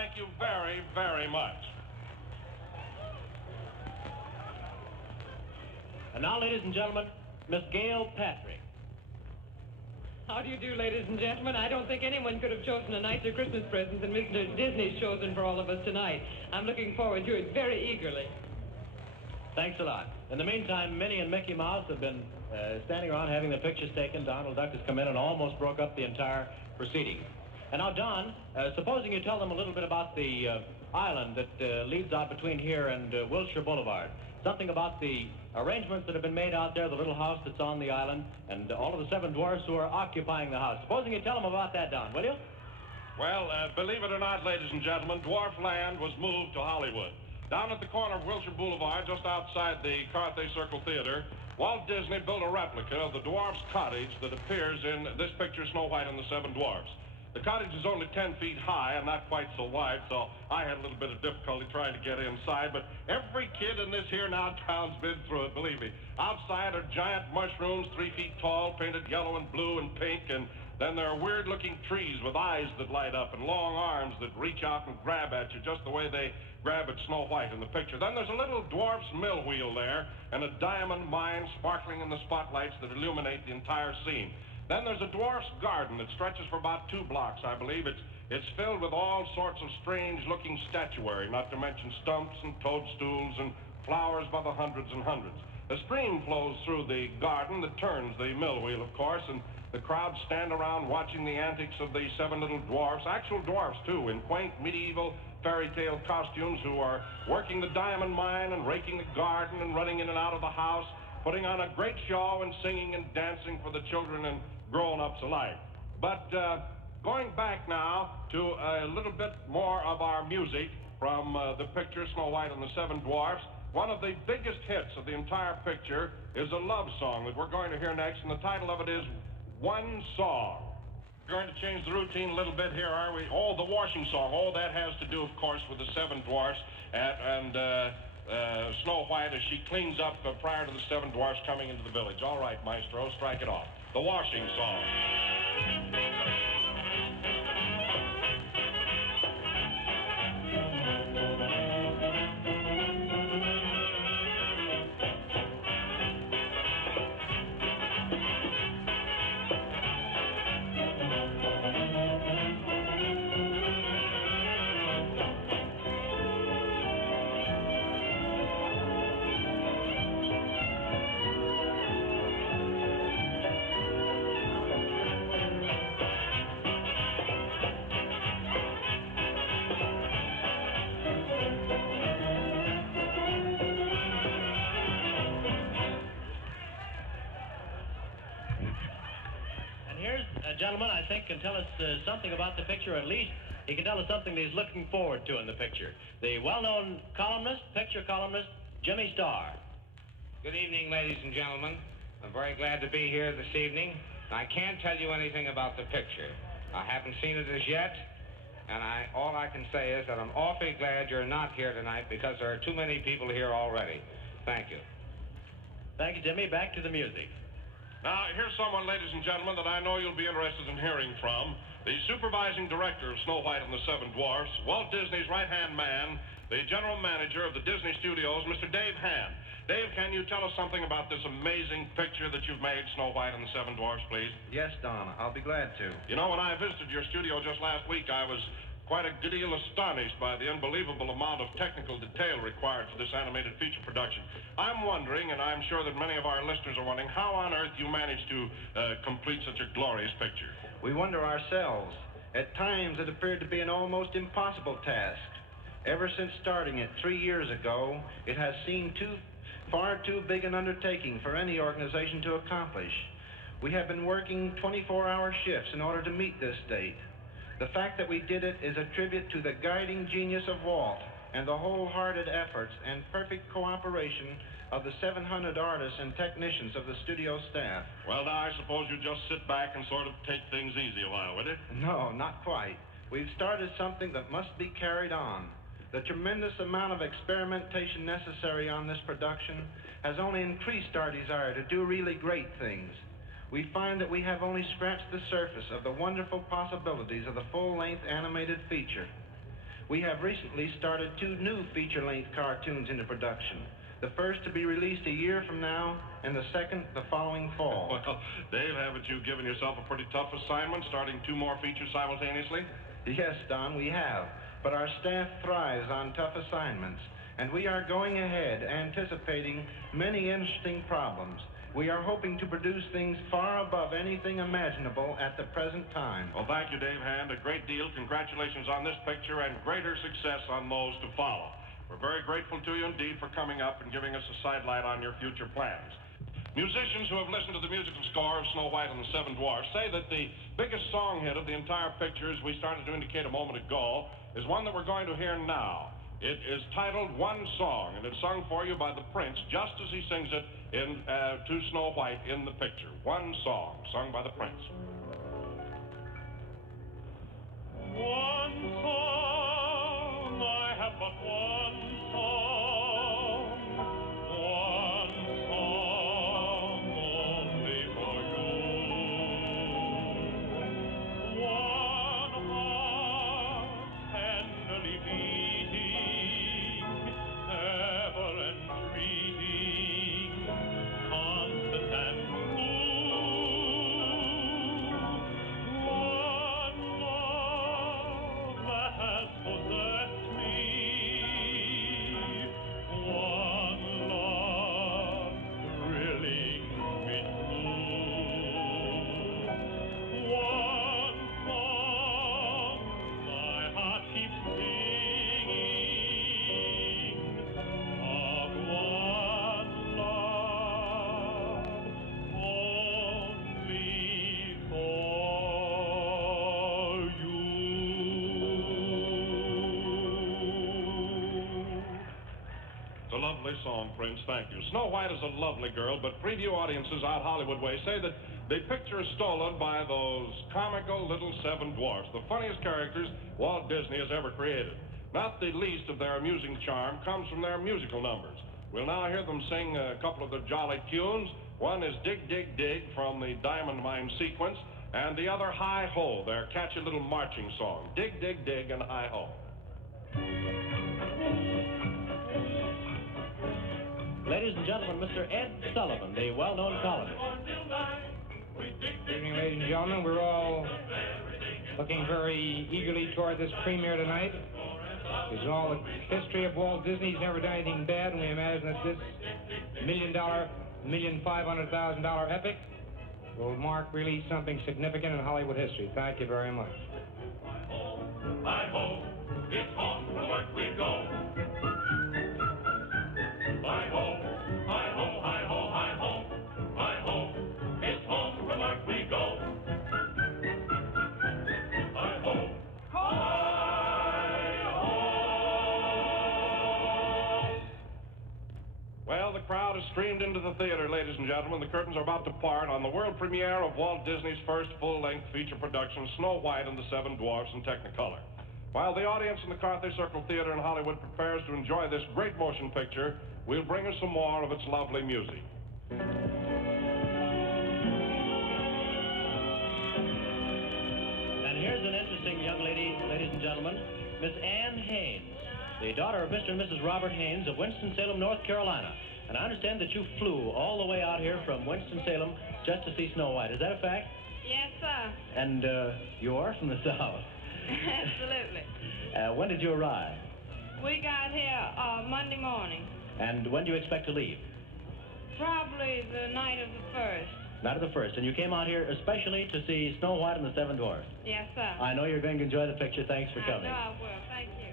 Thank you very, very much. And now, ladies and gentlemen, Miss Gail Patrick. How do you do, ladies and gentlemen? I don't think anyone could have chosen a nicer Christmas present than Mr. Disney's chosen for all of us tonight. I'm looking forward to it very eagerly. Thanks a lot. In the meantime, Minnie and Mickey Mouse have been standing around having their pictures taken. Donald Duck has come in and almost broke up the entire proceeding. And now, Don, supposing you tell them a little bit about the island that leads out between here and Wilshire Boulevard. Something about the arrangements that have been made out there, the little house that's on the island, and all of the 7 dwarfs who are occupying the house. Supposing you tell them about that, Don, will you? Well, believe it or not, ladies and gentlemen, Dwarf Land was moved to Hollywood. Down at the corner of Wilshire Boulevard, just outside the Carthay Circle Theater, Walt Disney built a replica of the dwarf's cottage that appears in this picture, Snow White and the 7 Dwarfs. The cottage is only 10 feet high and not quite so wide, so I had a little bit of difficulty trying to get inside, but every kid in this here now town's been through it, believe me. Outside are giant mushrooms, 3 feet tall, painted yellow and blue and pink, and then there are weird-looking trees with eyes that light up and long arms that reach out and grab at you just the way they grab at Snow White in the picture. Then there's a little dwarf's mill wheel there and a diamond mine sparkling in the spotlights that illuminate the entire scene. Then there's a dwarf's garden that stretches for about 2 blocks, I believe. It's filled with all sorts of strange-looking statuary, not to mention stumps and toadstools and flowers by the hundreds and hundreds. A stream flows through the garden that turns the mill wheel, of course, and the crowd stand around watching the antics of the 7 little dwarfs, actual dwarfs, too, in quaint medieval fairy tale costumes who are working the diamond mine and raking the garden and running in and out of the house, putting on a great show and singing and dancing for the children and grown-ups alike. But going back now to a little bit more of our music from the picture Snow White and the 7 Dwarfs, one of the biggest hits of the entire picture is a love song that we're going to hear next, and the title of it is One Song. We're going to change the routine a little bit here, are we? Oh, the washing song. Oh, that has to do, of course, with the 7 Dwarfs and Snow White as she cleans up prior to the 7 Dwarfs coming into the village. All right, Maestro, strike it off. The washing song. Gentleman, I think, can tell us something about the picture, or at least he can tell us something that he's looking forward to in the picture. The well-known columnist, picture columnist, Jimmy Starr. Good evening, ladies and gentlemen. I'm very glad to be here this evening. I can't tell you anything about the picture. I haven't seen it as yet, and all I can say is that I'm awfully glad you're not here tonight because there are too many people here already. Thank you. Thank you, Jimmy. Back to the music. Now, here's someone, ladies and gentlemen, that I know you'll be interested in hearing from. The supervising director of Snow White and the 7 Dwarfs, Walt Disney's right-hand man, the general manager of the Disney Studios, Mr. Dave Hand. Dave, can you tell us something about this amazing picture that you've made, Snow White and the 7 Dwarfs, please? Yes, Don, I'll be glad to. You know, when I visited your studio just last week, I was quite a good deal astonished by the unbelievable amount of technical detail required for this animated feature production. I'm wondering, and I'm sure that many of our listeners are wondering, how on earth you managed to complete such a glorious picture? We wonder ourselves. At times, it appeared to be an almost impossible task. Ever since starting it 3 years ago, it has seemed far too big an undertaking for any organization to accomplish. We have been working 24-hour shifts in order to meet this date. The fact that we did it is a tribute to the guiding genius of Walt and the wholehearted efforts and perfect cooperation of the 700 artists and technicians of the studio staff. Well, now, I suppose you just sit back and sort of take things easy a while, will you? No, not quite. We've started something that must be carried on. The tremendous amount of experimentation necessary on this production has only increased our desire to do really great things. We find that we have only scratched the surface of the wonderful possibilities of the full-length animated feature. we have recently started 2 new feature-length cartoons into production. The first to be released a year from now, and the second the following fall. Well, Dave, haven't you given yourself a pretty tough assignment, starting 2 more features simultaneously? Yes, Don, we have. But our staff thrives on tough assignments, and we are going ahead, anticipating many interesting problems. We are hoping to produce things far above anything imaginable at the present time. Well, thank you, Dave Hand. A great deal. Congratulations on this picture and greater success on those to follow. We're very grateful to you indeed for coming up and giving us a sidelight on your future plans. Musicians who have listened to the musical score of Snow White and the Seven Dwarfs say that the biggest song hit of the entire picture, as we started to indicate a moment ago, is one that we're going to hear now. It is titled One Song, and it's sung for you by the Prince, just as he sings it to Snow White in the picture. One Song, sung by the Prince. One song, I have but one song, one song only for you. One heart tenderly beating, ever entreating, constant and true. One love that has possessed me, one love thrilling me true. One song my heart keeps singing, of one love only for you. It's a lovely song, Prince. Thank you. Snow White is a lovely girl, but preview audiences out Hollywood way say that the picture is stolen by those comical little 7 dwarfs, the funniest characters Walt Disney has ever created. Not the least of their amusing charm comes from their musical numbers. We'll now hear them sing a couple of the jolly tunes. One is Dig, Dig, Dig from the Diamond Mine sequence, and the other Hi Ho, their catchy little marching song. Dig, Dig, Dig, and Hi Ho. Ladies and gentlemen, Mr. Ed Sullivan, the well-known columnist. Good evening, ladies and gentlemen. We're all looking very eagerly toward this premiere tonight. Because in all the history of Walt Disney, he's never done anything bad, and we imagine that this $1,500,000 epic will mark really something significant in Hollywood history. Thank you very much. Hi-ho, it's home from work we go. Hi-ho, hi-ho, hi-ho, hi-ho, hi-ho, it's home from work we go. Hi-ho, hi-ho. Well, the crowd has streamed into the theater, ladies and gentlemen. The curtains are about to part on the world premiere of Walt Disney's first full-length feature production, Snow White and the Seven Dwarfs in Technicolor. While the audience in the Carthay Circle Theater in Hollywood prepares to enjoy this great motion picture, we'll bring us some more of its lovely music. And here's an interesting young lady, ladies and gentlemen, Miss Ann Haynes, the daughter of Mr. and Mrs. Robert Haynes of Winston-Salem, North Carolina. And I understand that you flew all the way out here from Winston-Salem just to see Snow White. Is that a fact? Yes, sir. And you are from the South. Absolutely. When did you arrive? We got here Monday morning. And when do you expect to leave? Probably the night of the 1st. Night of the 1st. And you came out here especially to see Snow White and the Seven Dwarfs. Yes, sir. I know you're going to enjoy the picture. Thanks for coming. I know I will. Thank you.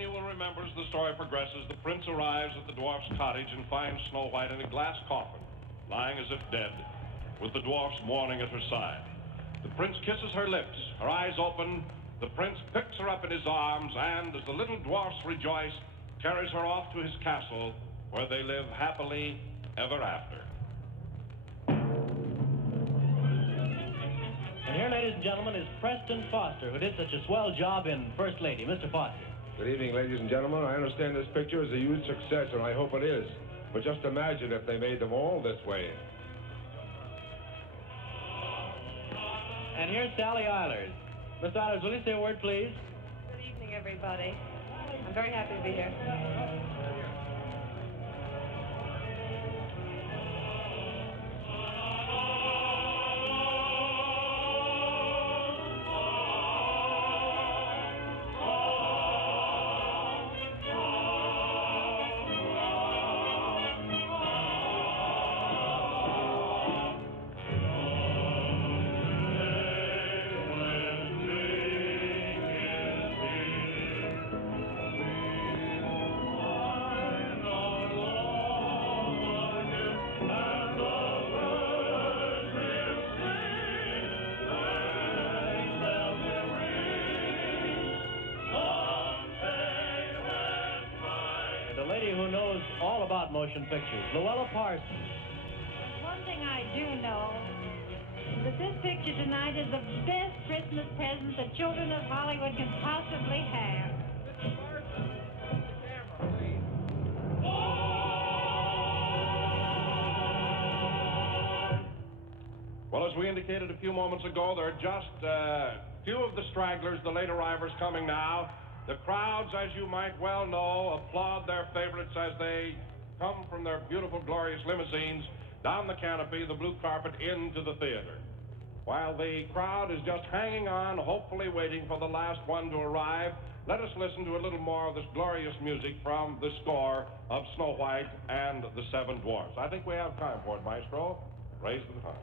you will remember as the story progresses, the prince arrives at the dwarf's cottage and finds Snow White in a glass coffin, lying as if dead, with the dwarfs mourning at her side. The prince kisses her lips, her eyes open, the prince picks her up in his arms, and as the little dwarfs rejoice, carries her off to his castle, where they live happily ever after. And here, ladies and gentlemen, is Preston Foster, who did such a swell job in First Lady. Mr. Foster. Good evening, ladies and gentlemen. I understand this picture is a huge success, and I hope it is. But just imagine if they made them all this way. And here's Sally Eilers. Miss Eilers, will you say a word, please? Good evening, everybody. I'm very happy to be here. Motion pictures. Luella Parsons. There's one thing I do know, that this picture tonight is the best Christmas present the children of Hollywood can possibly have. Mr. Parsons, the camera, please. Well, as we indicated a few moments ago, there are just few of the stragglers, the late arrivers, coming now. The crowds, as you might well know, applaud their favorites as they come from their beautiful, glorious limousines down the canopy, the blue carpet, into the theater. While the crowd is just hanging on, hopefully waiting for the last one to arrive, let us listen to a little more of this glorious music from the score of Snow White and the Seven Dwarfs. I think we have time for it, Maestro. Raise the time.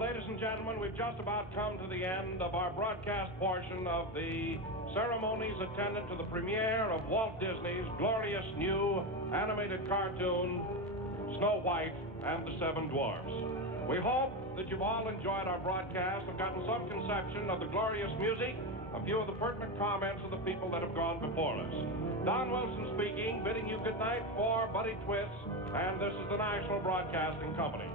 Ladies and gentlemen, we've just about come to the end of our broadcast portion of the ceremonies attendant to the premiere of Walt Disney's glorious new animated cartoon, Snow White and the Seven Dwarfs. We hope that you've all enjoyed our broadcast, have gotten some conception of the glorious music, a few of the pertinent comments of the people that have gone before us. Don Wilson speaking, bidding you good night for Buddy Twist, and this is the National Broadcasting Company.